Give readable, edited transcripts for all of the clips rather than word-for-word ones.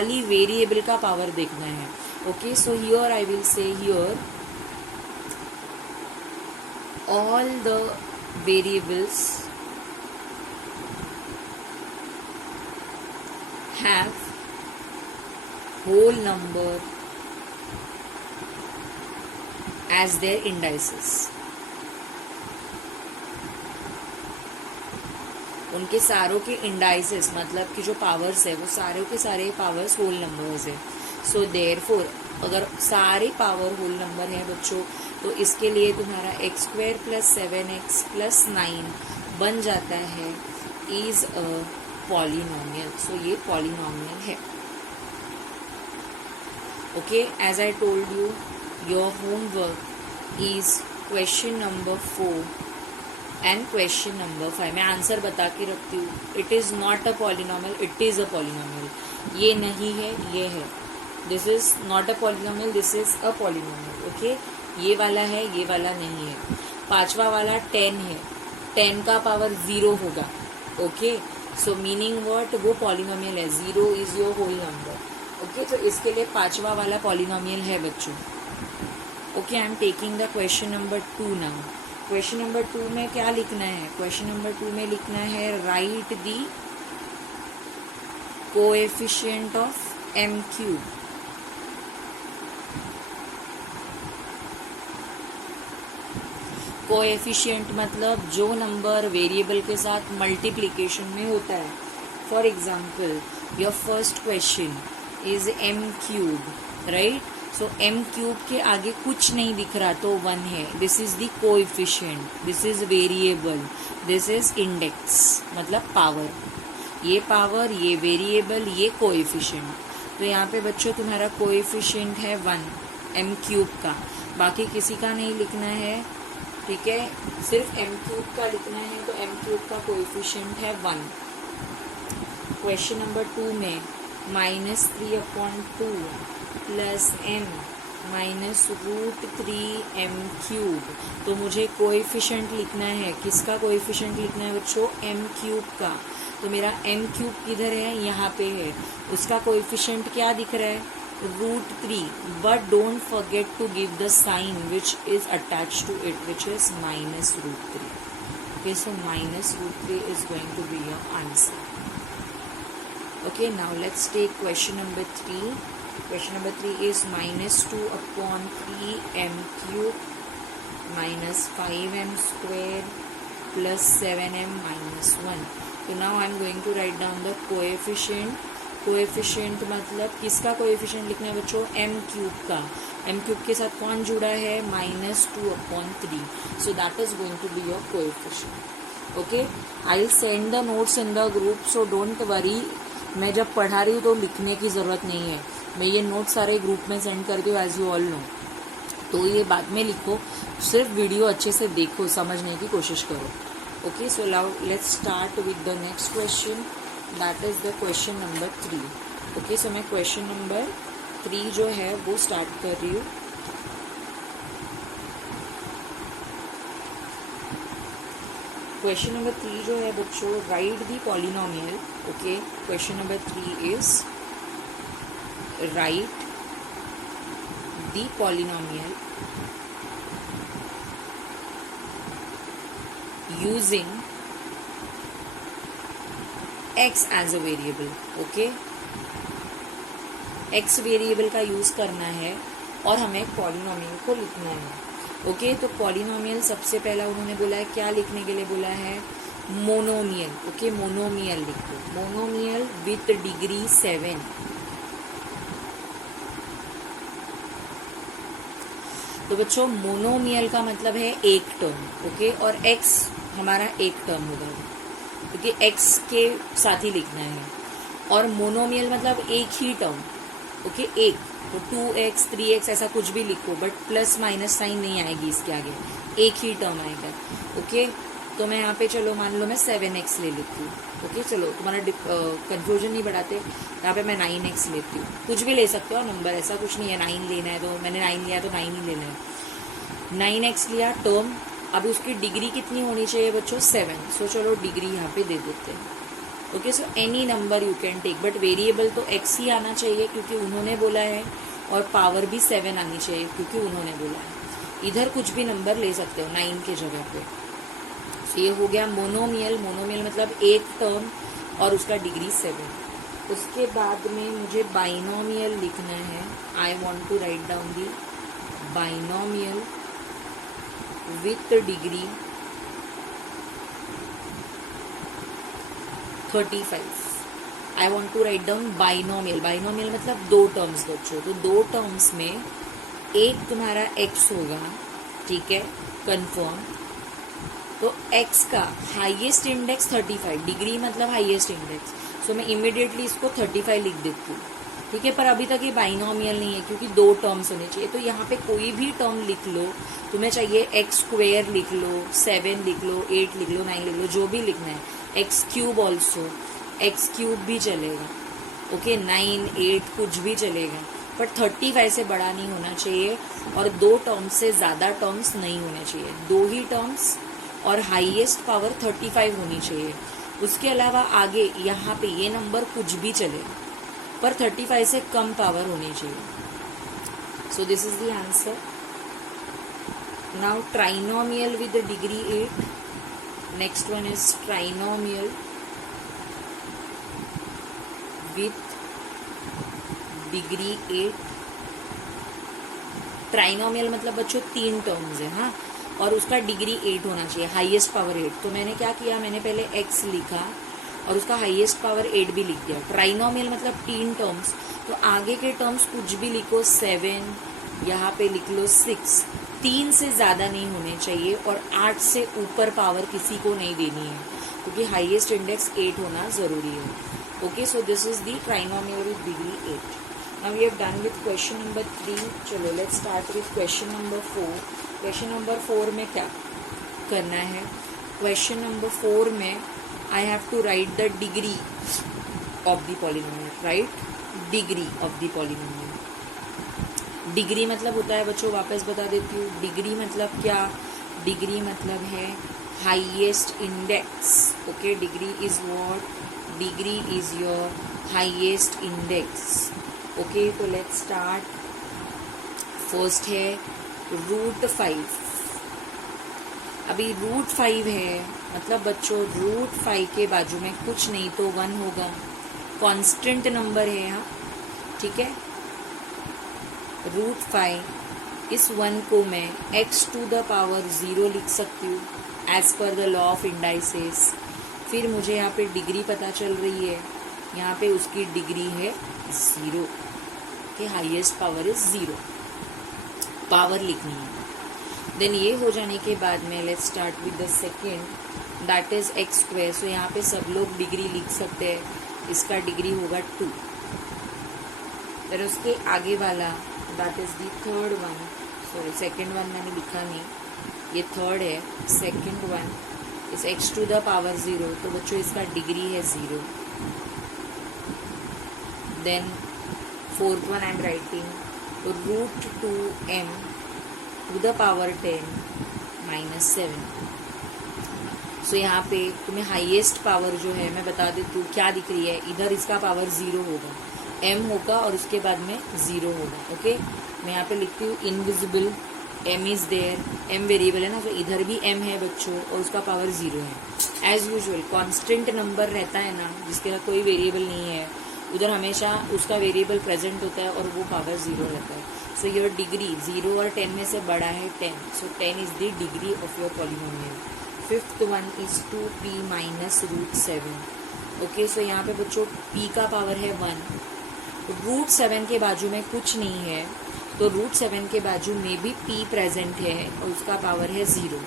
खाली वेरिएबल का पावर देखना है. Okay, so here I will say here all the variables have whole number as their indices. उनके सारों के इंडाइसेस मतलब कि जो पावर्स है वो सारों के सारे पावर्स होल नंबर्स है. सो देयरफॉर अगर सारे पावर होल नंबर है बच्चों, तो इसके लिए तुम्हारा x² + 7x + 9 बन जाता है इज अ पॉलिनोमियल. सो ये पॉलिनोमियल है. Okay, as I told you, your homework is question number 4 and question number 5. मैं आंसर बता के रखती हूँ. It is not a polynomial, it is a polynomial. ये नहीं है, ये है. This is not a polynomial, this is a polynomial. Okay, ये वाला है, ये वाला नहीं है. पांचवा वाला 10 है, 10 का पावर 0 होगा. ओके, सो मीनिंग व्हाट, वो पॉलिनोमियल है. 0 is your whole number. Okay, तो इसके लिए पांचवा वाला पॉलिनोमियल है बच्चों. Okay, I am taking the question number 2 now. Question number 2 में क्या लिखना है? क्वेश्चन नंबर 2 में लिखना है right the coefficient of m³. Coefficient मतलब जो नंबर वेरिएबल के साथ मल्टीप्लिकेशन में होता है. For example your first question is m³, right. So m³ के आगे कुछ नहीं दिख रहा तो 1 है. This is the coefficient, this is variable, this is index मतलब पावर. ये पावर, ये वेरिएबल, ये कोएफिशिएंट. तो यहाँ पे बच्चों तुम्हारा कोएफिशिएंट है 1 m³ का. बाकी किसी का नहीं लिखना है, ठीक है, सिर्फ m³ का लिखना है. तो m³ का कोएफिशिएंट है 1. क्वेश्चन नंबर 2 में -3/2 + m -√3m³. तो मुझे कोएफिशिएंट लिखना है. किसका कोएफिशिएंट लिखना है बच्चों? m³ का. तो मेरा m³ किधर है? यहाँ पे है. उसका कोएफिशिएंट क्या दिख रहा है? √3. But don't forget to give the sign which is attached to it, which is -√3. Okay, so -√3 is going to be your answer. Okay, now let's take question number 3. Question number 3 is -2/3m³ -5m² + 7m - 1. So now I am going to write down the coefficient. Coefficient मतलब किसका coefficient लिखना है बच्चों? m³ का. m³ के साथ कौन जुड़ा है? -2/3. So that is going to be your coefficient. Okay, I will send the notes in the group, so don't worry. मैं जब पढ़ा रही हूँ तो लिखने की ज़रूरत नहीं है. मैं ये नोट्स सारे ग्रुप में सेंड करती हूँ, एज यू ऑल नो. तो ये बाद में लिखो, सिर्फ वीडियो अच्छे से देखो, समझने की कोशिश करो. Okay, so now let's start with the next question. That is the question number 3. ओके, सो मैं क्वेश्चन नंबर 3 जो है वो स्टार्ट कर रही हूँ. क्वेश्चन नंबर 3 जो है बच्चों, write the polynomial. Okay, question number 3 is write the polynomial using x as a variable. Okay, x variable का यूज करना है और हमें पॉलिनोमियल को लिखना है. ओके, तो पॉलिनोमियल सबसे पहला उन्होंने बोला है, क्या लिखने के लिए बोला है? मोनोमियल. ओके, मोनोमियल लिखो. Monomial with degree 7. तो बच्चों मोनोमियल का मतलब है एक टर्म. ओके, और x हमारा एक टर्म होगा क्योंकि x के साथ ही लिखना है. और मोनोमियल मतलब एक ही टर्म. ओके, एक. तो 2x 3x ऐसा कुछ भी लिखो, बट प्लस माइनस साइन नहीं आएगी इसके आगे, एक ही टर्म आएगा. ओके, तो मैं यहाँ पे चलो मान लो मैं 7x ले लेती हूँ. ओके, चलो तुम्हारा कंफ्यूजन नहीं बढ़ाते. यहाँ पे मैं 9x लेती हूँ. कुछ भी ले सकते हो नंबर, ऐसा कुछ नहीं है 9 लेना है तो मैंने 9 लिया तो 9 ही लेना है. 9x लिया टर्म. अब उसकी डिग्री कितनी होनी चाहिए बच्चों? 7. सो चलो डिग्री यहाँ पे दे देते हैं. Okay, so any number you can take, but variable तो एक्स ही आना चाहिए क्योंकि उन्होंने बोला है, और पावर भी 7 आनी चाहिए क्योंकि उन्होंने बोला है। इधर कुछ भी नंबर ले सकते हो 9 के जगह पे। तो ये हो गया मोनोमियल। मोनोमियल मतलब एक टर्म और उसका डिग्री 7। उसके बाद में मुझे बाइनोमियल लिखना है। I want to write down the binomial with degree 35। I want to write down binomial. Binomial मतलब दो टर्म्स बच्चों, तो दो टर्म्स में एक तुम्हारा x होगा, ठीक है, कंफर्म। तो x का हाईएस्ट इंडेक्स 35, डिग्री मतलब हाईएस्ट इंडेक्स, सो मैं इमिडिएटली इसको 35 लिख देती हूँ, ठीक है। पर अभी तक ये बाइनोमियल नहीं है क्योंकि दो टर्म्स होने चाहिए। तो यहाँ पे कोई भी टर्म लिख लो, तुम्हें चाहिए एक्स स्क्वेयर लिख लो, 7 लिख लो, 8 लिख लो, 9 लिख लो, जो भी लिखना है। X cube also, x cube भी चलेगा, ओके, 9, 8 कुछ भी चलेगा, पर 35 से बड़ा नहीं होना चाहिए और दो टर्म्स से ज़्यादा टर्म्स नहीं होने चाहिए। दो ही टर्म्स और हाईएस्ट पावर 35 होनी चाहिए। उसके अलावा आगे यहाँ पे ये नंबर कुछ भी चले, पर 35 से कम पावर होनी चाहिए। सो this is the answer. Now trinomial with degree 8। Next one is trinomial with degree 8। Trinomial मतलब बच्चों 3 टर्म्स है, हाँ, और उसका डिग्री 8 होना चाहिए, हाईएस्ट पावर 8। तो मैंने क्या किया, मैंने पहले x लिखा और उसका हाईएस्ट पावर 8 भी लिख दिया। ट्राइनोमियल मतलब 3 टर्म्स, तो आगे के टर्म्स कुछ भी लिखो, 7, यहाँ पे लिख लो 6। 3 से ज़्यादा नहीं होने चाहिए और 8 से ऊपर पावर किसी को नहीं देनी है क्योंकि हाईएस्ट इंडेक्स 8 होना ज़रूरी है। Okay, so this is the trinomial with degree 8। Now we have done with question number 3। चलो let's start with question number 4। Question number 4 में क्या करना है? क्वेश्चन नंबर 4 में I have to write the degree of the polynomial, right, degree of the polynomial. Degree मतलब होता है बच्चों, वापस बता देती हूँ, डिग्री मतलब क्या? डिग्री मतलब है highest index. Okay, degree is what? Degree is your highest index. Okay, तो लेट्स स्टार्ट। फर्स्ट है √5। अभी √5 है मतलब बच्चों √5 के बाजू में कुछ नहीं तो 1 होगा, कांस्टेंट नंबर है यहाँ, ठीक है। √5, इस 1 को मैं x⁴ लिख सकती हूँ as per the law of indices. फिर मुझे यहाँ पे डिग्री पता चल रही है, यहाँ पे उसकी डिग्री है 0, कि हाईएस्ट पावर इज 0, पावर लिखनी है। देन ये हो जाने के बाद में let's start with the second, that is x²। सो यहाँ पे सब लोग डिग्री लिख सकते हैं, इसका डिग्री होगा 2। फिर उसके आगे वाला that is the third one, sorry second one मैंने लिखा नहीं, ये थर्ड है। सेकेंड वन इज x⁴ 0, तो बच्चों इसका डिग्री है 0। Then fourth one I am writing √2m⁴ 10 - 7। So यहाँ पे तुम्हें हाईएस्ट पावर जो है मैं बता देती हूँ क्या दिख रही है, इधर इसका पावर 0 होगा, m होगा और उसके बाद में 0 होगा। ओके, मैं यहाँ पे लिखती हूँ invisible, m is there, m variable है ना, तो इधर भी m है बच्चों और उसका पावर 0 है। एज यूजुअल कांस्टेंट नंबर रहता है ना, जिसके साथ कोई वेरिएबल नहीं है, उधर हमेशा उसका वेरिएबल प्रेजेंट होता है और वो पावर 0 रहता है। सो योर डिग्री 0 और 10 में से बड़ा है 10, so 10 is the degree of your polynomial. Fifth one is 2p - √7। Okay, so यहाँ पे बच्चों p का पावर है 1, √7 के बाजू में कुछ नहीं है, तो √7 के बाजू में भी p प्रेजेंट है और उसका पावर है 0।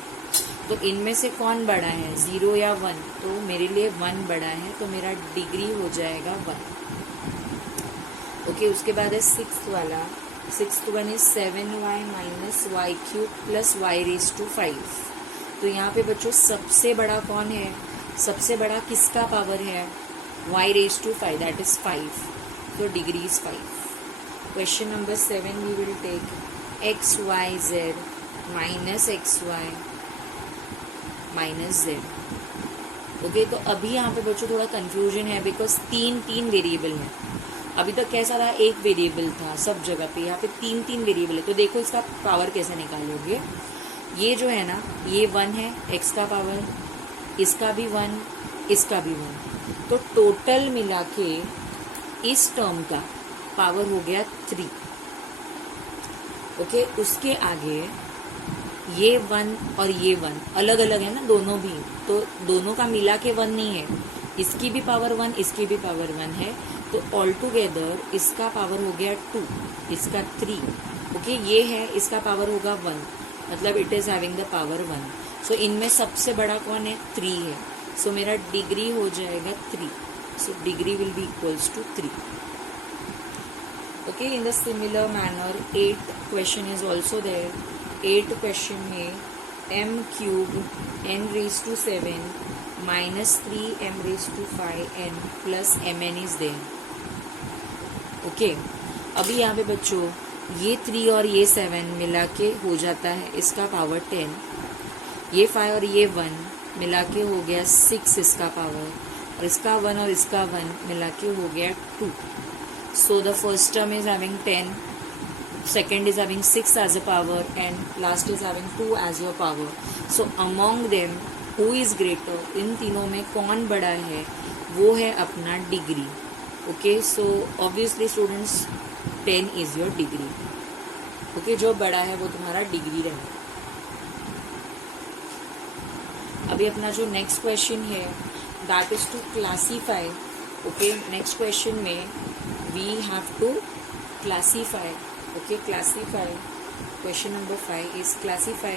तो इनमें से कौन बड़ा है, 0 या 1? तो मेरे लिए 1 बड़ा है, तो मेरा डिग्री हो जाएगा 1। ओके, उसके बाद है सिक्स्थ वाला। Sixth one is 7y - y³ + y⁵। तो यहाँ पे बच्चों सबसे बड़ा कौन है? सबसे बड़ा किसका पावर है? y⁵, दैट इज 5, तो degree is 5। Question number 7 we will take xyz - xy - z। Okay, तो अभी यहाँ पे बच्चों थोड़ा कंफ्यूजन है बिकॉज तीन वेरिएबल है। अभी तक कैसा था, एक वेरिएबल था सब जगह पे, यहाँ पे तीन वेरिएबल है। तो देखो इसका पावर कैसे निकालोगे। ये जो है ना, ये 1 है, x का पावर, इसका भी 1, इसका भी 1, तो टोटल मिला के इस टर्म का पावर हो गया 3। ओके, उसके आगे ये 1 और ये 1 अलग अलग है ना दोनों भी, तो दोनों का मिला के 1 नहीं है, इसकी भी पावर 1, इसकी भी पावर 1 है, तो ऑल टुगेदर इसका पावर हो गया 2, इसका 3। ओके, ये है, इसका पावर होगा 1, मतलब it is having the power 1। सो इनमें सबसे बड़ा कौन है, 3 है। सो मेरा डिग्री हो जाएगा 3। So degree will be equals to 3। Okay, in the similar manner 8th question is also there. 8th question में m cube n raise to 7 minus 3m raise to 5n plus mn is there. Okay, अभी यहाँ पे बच्चों ये 3 और ये 7 मिला के हो जाता है इसका पावर 10, ये 5 और ये 1 मिला के हो गया 6 इसका पावर, और इसका 1 और इसका 1 मिला के हो गया 2। So the first term is having 10, second is having 6 as a power, and last is having 2 as your power. So among them who is greater, इन तीनों में कौन बड़ा है, वो है अपना degree. Okay, so obviously students 10 is your degree। Okay, जो बड़ा है वो तुम्हारा डिग्री रहेगा। अभी अपना जो नेक्स्ट क्वेश्चन है that is to classify. Okay, next question में we have to classify। okay, classify, question number 5 is classify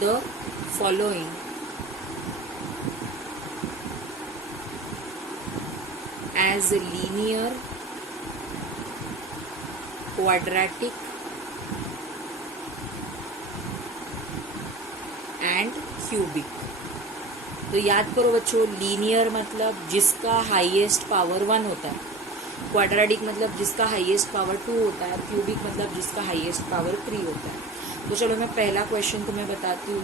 the following as linear, quadratic and cubic। तो याद करो बच्चों, लीनियर मतलब जिसका हाईएस्ट पावर 1 होता है, क्वाड्रेटिक मतलब जिसका हाईएस्ट पावर 2 होता है, क्यूबिक मतलब जिसका हाईएस्ट पावर 3 होता है। तो चलो मैं पहला क्वेश्चन तुम्हें बताती हूँ,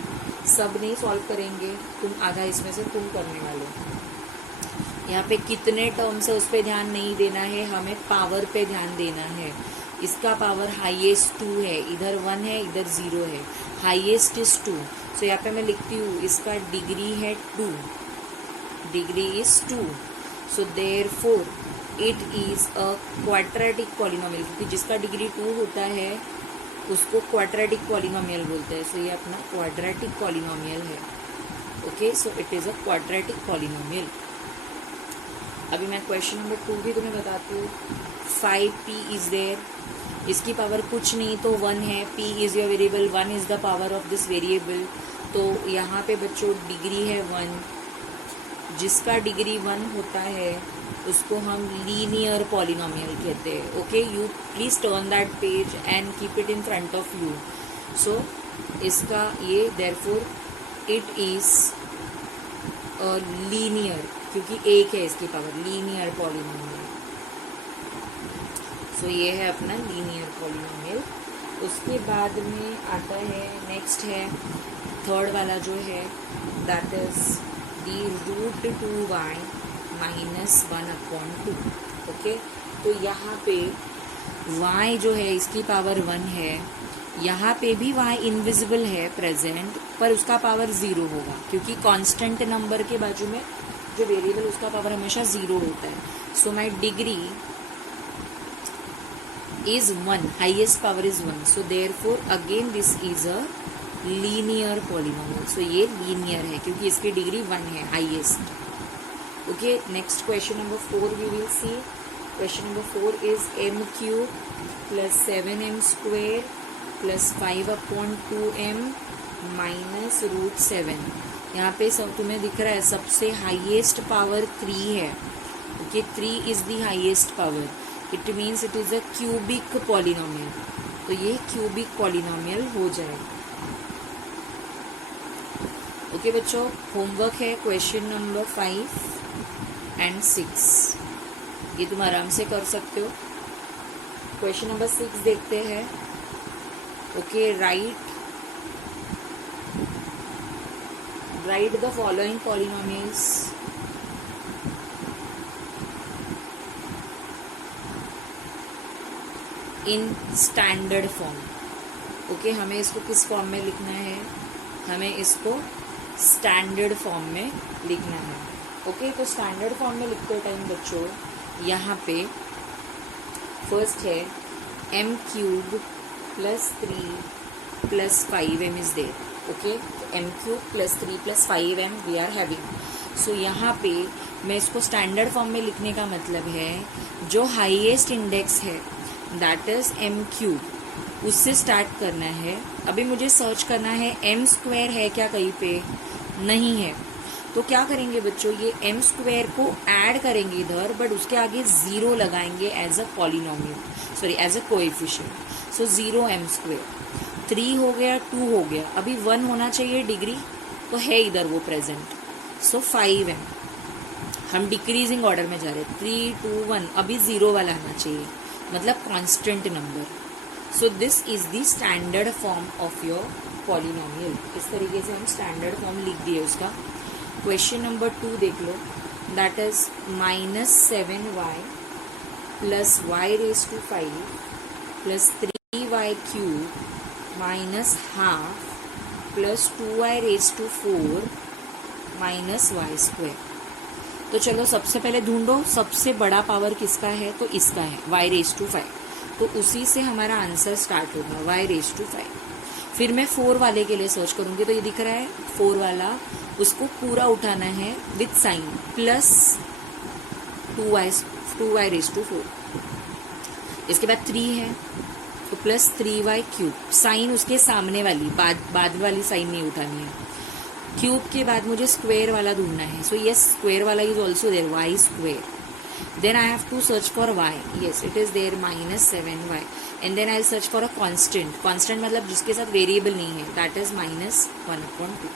सब नहीं सॉल्व करेंगे, तुम आधा इसमें से तुम करने वाले हो। यहाँ पे कितने टर्म्स है उस पर ध्यान नहीं देना है, हमें पावर पे ध्यान देना है। इसका पावर हाईएस्ट 2 है, इधर 1 है, इधर 0 है, हाईएस्ट इज 2। सो यहाँ पे मैं लिखती हूँ इसका डिग्री है 2, degree is 2। So therefore it is a quadratic polynomial, क्योंकि जिसका डिग्री 2 होता है उसको क्वाड्रेटिक पॉलिनोमियल बोलते हैं। सो ये अपना क्वाड्रेटिक पॉलिनोमियल है। Okay, so it is a quadratic polynomial. अभी मैं क्वेश्चन नंबर 2 भी तुम्हें बताती हूँ। 5p इज देयर, इसकी पावर कुछ नहीं तो 1 है, p is your variable, 1 is the power of this variable. तो यहाँ पे बच्चों डिग्री है 1, जिसका डिग्री 1 होता है उसको हम लीनियर पॉलिनोमियल कहते हैं। Okay, you please turn that page and keep it in front of you. So इसका ये देयरफॉर इट इज़ लीनियर, क्योंकि 1 है इसकी पावर, लीनियर पॉलिनोमियल। सो ये है अपना लीनियर पॉलिनोमियल। उसके बाद में आता है, नेक्स्ट है थर्ड वाला जो है that is the root 2y minus 1/2। Okay, तो यहाँ पे y जो है इसकी पावर 1 है, यहाँ पे भी y इनविजिबल है प्रेजेंट, पर उसका पावर 0 होगा, क्योंकि कांस्टेंट नंबर के बाजू में जो वेरिएबल उसका पावर हमेशा 0 होता है। सो my degree is 1, highest power is 1, so therefore again this is a linear polynomial। so ये linear है क्योंकि इसकी डिग्री 1 है, highest। okay, next question number 4 we will see। question number 4 is m cube plus 7m square plus 5/2m minus root 7। यहाँ पे सब तुम्हें दिख रहा है, सबसे हाईएस्ट पावर 3 है। Okay, 3 is the highest power, it means it is a cubic polynomial. तो ये क्यूबिक पॉलिनोमियल हो जाएगा। ओके बच्चों, होमवर्क है क्वेश्चन नंबर 5 एंड 6, ये तुम आराम से कर सकते हो। क्वेश्चन नंबर 6 देखते हैं। Okay, right right the following polynomials in standard form. Okay, हमें इसको किस फॉर्म में लिखना है? हमें इसको स्टैंडर्ड फॉर्म में लिखना है। ओके, तो स्टैंडर्ड फॉर्म में लिखते टाइम बच्चों यहाँ पे फर्स्ट है m cube plus 3 plus 5m is there. Okay, m cube plus 3 plus 5m we are having. So यहाँ पे मैं इसको स्टैंडर्ड फॉर्म में लिखने का मतलब है जो हाईएस्ट इंडेक्स है दैट इज m क्यूब, उससे स्टार्ट करना है। अभी मुझे सर्च करना है m स्क्वायर है क्या कहीं पे? नहीं है। तो क्या करेंगे बच्चों, ये m स्क्वायर को ऐड करेंगे इधर, बट उसके आगे 0 लगाएंगे as a polynomial, sorry as a coefficient. So 0m square, 3 हो गया, 2 हो गया, अभी 1 होना चाहिए डिग्री, तो है इधर वो प्रेजेंट। सो 5m, हम डिक्रीजिंग ऑर्डर में जा रहे हैं, 3 2 1, अभी 0 वाला आना चाहिए, मतलब constant number. So this is the standard form of your polynomial. इस तरीके से हम स्टैंडर्ड फॉर्म लिख दिए उसका। क्वेश्चन नंबर 2 देख लो, that is -7y plus y raise to 5 plus 3y cube minus half plus 2y raise to 4 minus y square. तो चलो सबसे पहले ढूंढो सबसे बड़ा पावर किसका है, तो इसका है, y रेज टू 5। तो उसी से हमारा आंसर स्टार्ट होगा, y रेज टू 5। फिर मैं 4 वाले के लिए सर्च करूंगी, तो ये दिख रहा है 4 वाला, उसको पूरा उठाना है with sign, plus 2y raise to 4। इसके बाद 3 है तो प्लस 3y क्यूब, साइन उसके सामने वाली, बाद वाली साइन नहीं उठानी है। क्यूब के बाद मुझे स्क्वायर वाला ढूंढना है। सो यस, स्क्वायर वाला is also there, y square. Then I have to search for y. Yes, it is there, -7y. And then I'll search for a constant. Constant मतलब जिसके साथ variable नहीं है, that is -1/2.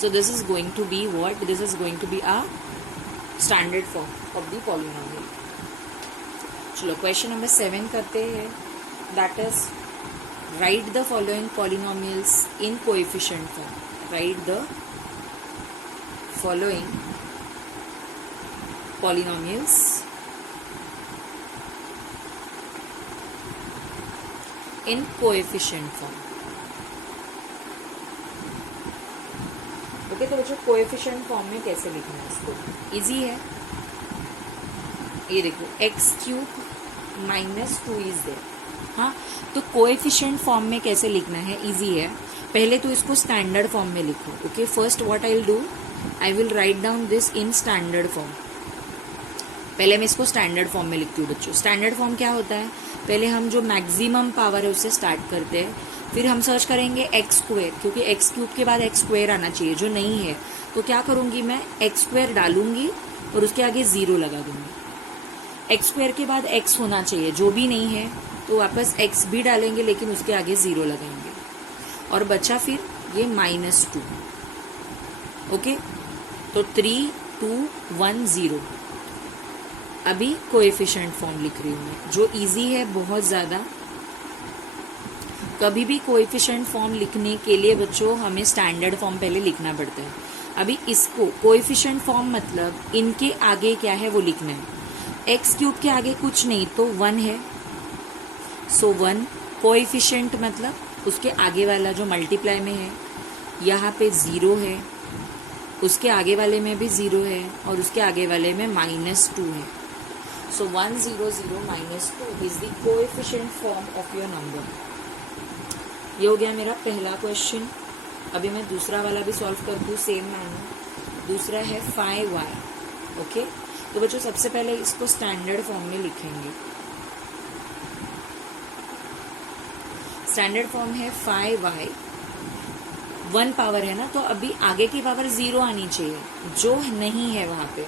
So this is going to be what? This is going to be a standard form of the polynomial. चलो question number 7 करते हैं. That is, write the following polynomials in coefficient form. Write the following polynomials in coefficient form. Okay, तो बच्चों coefficient form में कैसे लिखना है इसको? इजी है, ये देखो x क्यूब -2 इज देयर। हाँ, तो कोएफिशिएंट फॉर्म में कैसे लिखना है? इजी है। पहले तो इसको स्टैंडर्ड फॉर्म में लिखो। Okay, first what I will do, I will write down this in standard form. पहले मैं इसको स्टैंडर्ड फॉर्म में लिखती हूँ बच्चों। स्टैंडर्ड फॉर्म क्या होता है? पहले हम जो मैक्सिमम पावर है उससे स्टार्ट करते हैं, फिर हम सर्च करेंगे एक्स स्क्वायर, क्योंकि एक्स क्यूब के बाद एक्स स्क्वायर आना चाहिए, जो नहीं है। तो क्या करूँगी मैं, एक्स स्क्वायर डालूंगी और उसके आगे 0 लगा दूंगी। एक्स स्क्वायर के बाद एक्स होना चाहिए, जो भी नहीं है, तो वापस एक्स भी डालेंगे लेकिन उसके आगे 0 लगाएंगे, और बचा फिर ये -2। ओके, तो 3 2 1 0। अभी कोएफिशिएंट फॉर्म लिख रही हूँ मैं, जो इजी है बहुत ज़्यादा। कभी भी कोएफिशिएंट फॉर्म लिखने के लिए बच्चों हमें स्टैंडर्ड फॉर्म पहले लिखना पड़ता है। अभी इसको कोएफिशिएंट फॉर्म मतलब इनके आगे क्या है वो लिखना है। एक्स क्यूब के आगे कुछ नहीं तो 1 है, सो 1। कोएफिशिएंट मतलब उसके आगे वाला जो मल्टीप्लाई में है, यहाँ पे 0 है, उसके आगे वाले में भी 0 है, और उसके आगे वाले में -2 है। So 1 0 0 -2 is the coefficient form of your number. ये हो गया मेरा पहला क्वेश्चन। अभी मैं दूसरा वाला भी सॉल्व करती हूँ सेम मैनर। दूसरा है 5y। ओके, तो बच्चों सबसे पहले इसको स्टैंडर्ड फॉर्म में लिखेंगे। स्टैंडर्ड फॉर्म है 5y, 1 पावर है ना, तो अभी आगे की पावर 0 आनी चाहिए, जो नहीं है वहाँ पे,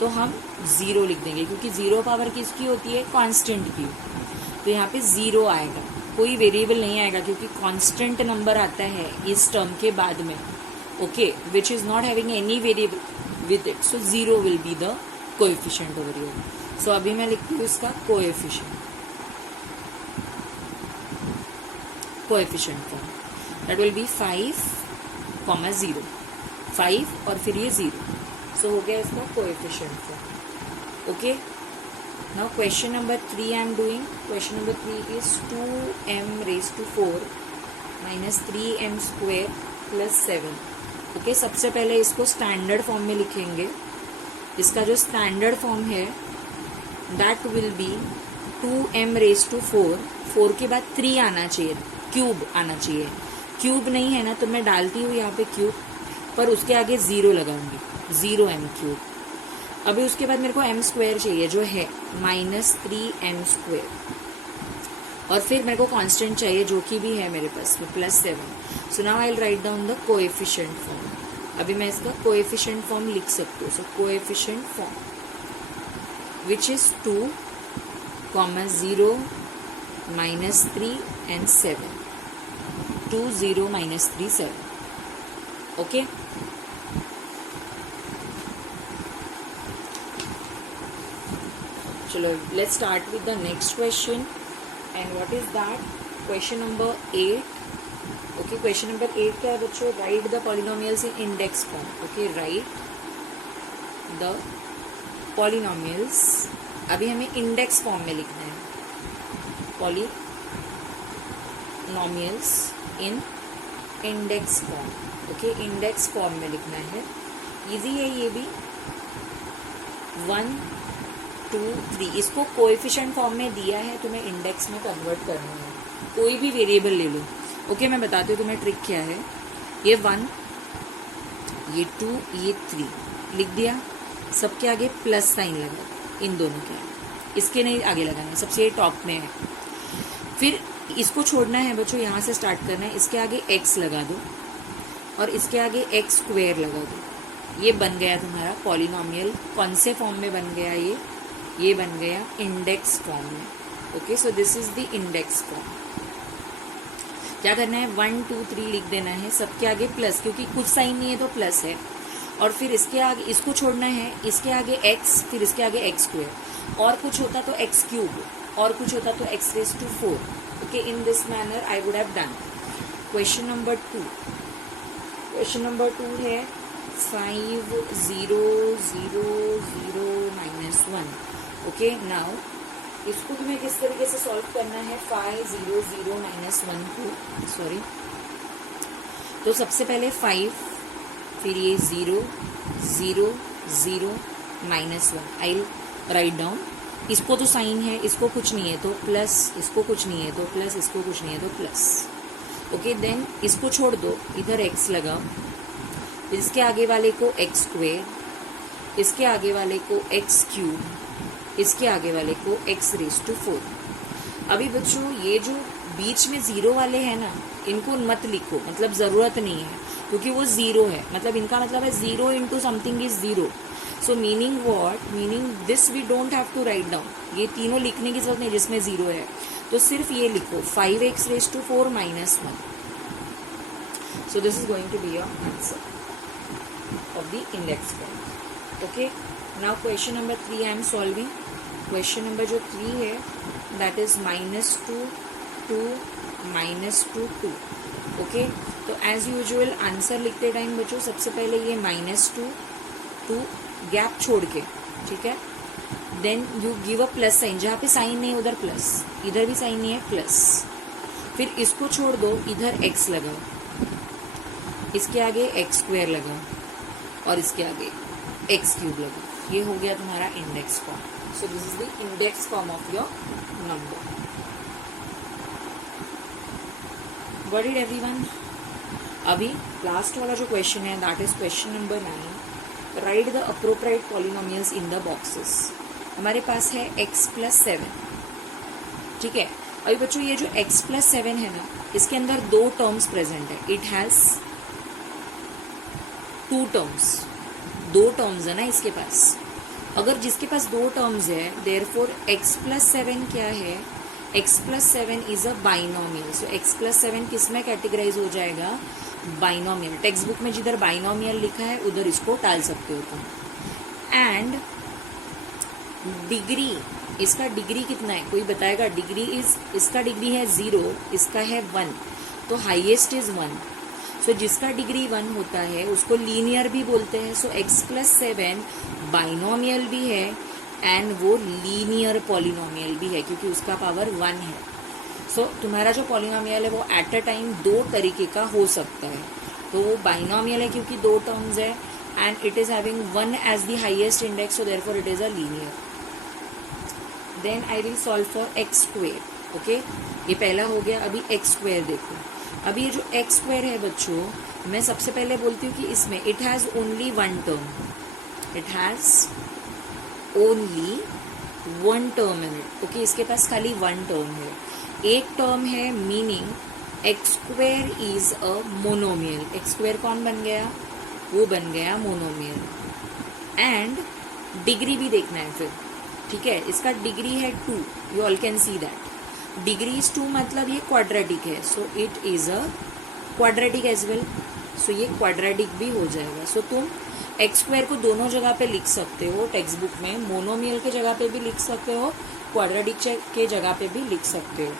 तो हम 0 लिख देंगे, क्योंकि 0 पावर किसकी होती है? कांस्टेंट की। तो यहाँ पे 0 आएगा, कोई वेरिएबल नहीं आएगा, क्योंकि कांस्टेंट नंबर आता है इस टर्म के बाद में। Okay, which is not having any variable with it, so 0 will be the coefficient over here. So अभी मैं लिखती हूँ इसका coefficient form, that will be 5, 0। 5 और फिर ये 0, सो हो गया इसका coefficient form. Okay, now question number 3 I am doing. Question number 3 is 2m⁴ minus 3m² plus 7। Okay, सबसे पहले इसको स्टैंडर्ड फॉर्म में लिखेंगे। इसका जो स्टैंडर्ड फॉर्म है दैट विल बी 2m⁴, 4 के बाद 3 आना चाहिए, क्यूब आना चाहिए। क्यूब नहीं है ना तो मैं डालती हूँ यहाँ पे क्यूब, पर उसके आगे 0 लगाऊंगी, 0m³। अभी उसके बाद मेरे को m² चाहिए जो है -3m², और फिर मेरे को कांस्टेंट चाहिए जो कि भी है मेरे पास plus 7। So now I will write down the coefficient form. अभी मैं इसका कोएफिशिएंट फॉर्म लिख सकती हूँ। So coefficient form which is 2, 0, -3 and 7, 2, 0, -3, 7. Okay. चलो, let's start with the next question. And what is that? Question number 8. Okay, question number 8 क्या है बच्चों? Write the polynomials in index form. Okay, write the polynomials. अभी हमें index form में लिखना है polynomials in index form. Okay, index form में लिखना है। इजी है ये भी। 1, 2, 3 इसको कोएफिशिएंट फॉर्म में दिया है, तुम्हें इंडेक्स में कन्वर्ट करना है। कोई भी वेरिएबल ले लो। ओके, मैं बताती हूँ तुम्हें ट्रिक क्या है। ये 1, ये 2, ये 3 लिख दिया, सबके आगे प्लस साइन लगा, इन दोनों के आगे, इसके नहीं आगे लगाना, सबसे टॉप में है। फिर इसको छोड़ना है बच्चों, यहाँ से स्टार्ट करना है। इसके आगे x लगा दो और इसके आगे x² लगा दो। ये बन गया तुम्हारा पॉलिनोमियल। कौन से फॉर्म में बन गया ये बन गया इंडेक्स फॉर्म में। Okay, so this is the index form. क्या करना है, 1, 2, 3 लिख देना है, सबके आगे प्लस, क्योंकि कुछ साइन नहीं है तो प्लस है। और फिर इसके आगे इसको छोड़ना है, इसके आगे x, फिर इसके आगे x², और कुछ होता तो x³ और कुछ होता तो x⁴। Okay, in this manner I would have done. Question number 2. Question number 2 है 5, 0, 0, 0, -1. Okay, now इसको तुम्हें किस तरीके से सॉल्व करना है 5, 0, 0, -1 को, सॉरी। तो सबसे पहले 5, फिर ये 0, 0, 0, -1 आई विल राइट डाउन। इसको तो साइन है, इसको कुछ नहीं है तो प्लस, इसको कुछ नहीं है तो प्लस, इसको कुछ नहीं है तो प्लस। ओके, देन इसको छोड़ दो, इधर x लगाओ, इसके आगे वाले को x², इसके आगे वाले को x³, इसके आगे वाले को x⁴। अभी बच्चों ये जो बीच में 0 वाले हैं ना, इनको मत लिखो, मतलब ज़रूरत नहीं है, क्योंकि वो 0 है। मतलब इनका मतलब है 0 into something is 0। So meaning what, meaning this we don't have to write down. ये तीनों लिखने की जरूरत नहीं जिसमें 0 है, तो सिर्फ ये लिखो 5x⁴ -1। So this is going to be your answer of the index form. Okay, now question number 3 I am solving. Question number जो 3 है दैट इज -2, 2, -2, 2। ओके, तो एज यूजुअल आंसर लिखते टाइम बच्चों सबसे पहले ये -2, 2 गैप छोड़ के, ठीक है, then you give a plus sign, जहाँ पे साइन नहीं उधर प्लस, इधर भी साइन नहीं है प्लस। फिर इसको छोड़ दो, इधर x लगाओ, इसके आगे x² लगाओ और इसके आगे x³ लगाओ। ये हो गया तुम्हारा index form. So this is the index form of your number. Got it everyone? अभी लास्ट वाला जो क्वेश्चन है that is question number 9। Right the appropriate polynomials in the boxes. हमारे पास है x+7, ठीक है। अभी बच्चों ये जो x+7 है ना, इसके अंदर 2 टर्म्स प्रेजेंट है। इट हैज 2 टर्म्स, 2 टर्म्स है ना इसके पास। अगर जिसके पास 2 टर्म्स है, देयरफॉर x+7 क्या है, x+7 is a binomial. So x+7 किस में कैटेगराइज हो जाएगा, बाइनोमियल। टेक्स्ट बुक में जिधर बाइनोमियल लिखा है उधर इसको डाल सकते हो तुम। एंड डिग्री, इसका डिग्री कितना है कोई बताएगा? डिग्री इज, इसका डिग्री है 0, इसका है 1, तो हाईएस्ट इज 1। फिर जिसका डिग्री 1 होता है उसको लीनियर भी बोलते हैं. सो x+7 बाइनोमियल भी है एंड वो लीनियर पॉलिनोमियल भी है क्योंकि उसका पावर 1 है. सो तुम्हारा जो पॉलिनोमियल है वो एट अ टाइम 2 तरीके का हो सकता है. तो वो बाइनोमियल है क्योंकि 2 टर्म्स है and it is having 1 as the highest index, so therefore it is a linear. Then I will solve for x square. Okay, ये पहला हो गया. अभी एक्स स्क्वेयर देखो. अभी ये जो एक्स स्क्वेयर है बच्चों, मैं सबसे पहले बोलती हूँ कि इसमें it has only 1 term. It has only 1 term in it. Okay, इसके पास खाली 1 टर्म है. एक टर्म है, meaning x square is a monomial. X square कौन बन गया? वो बन गया मोनोमियल. एंड डिग्री भी देखना है फिर. ठीक है, इसका डिग्री है 2. You all can see that. Degree is 2 मतलब ये क्वाड्रेटिक है. So it is a quadratic as well. So ये क्वाड्रेटिक भी हो जाएगा. सो तुम एक्स स्क्वायर को दोनों जगह पे लिख सकते हो टेक्स्ट बुक में. मोनोमियल के जगह पे भी लिख सकते हो, क्वाड्रेटिक के जगह पे भी लिख सकते हो.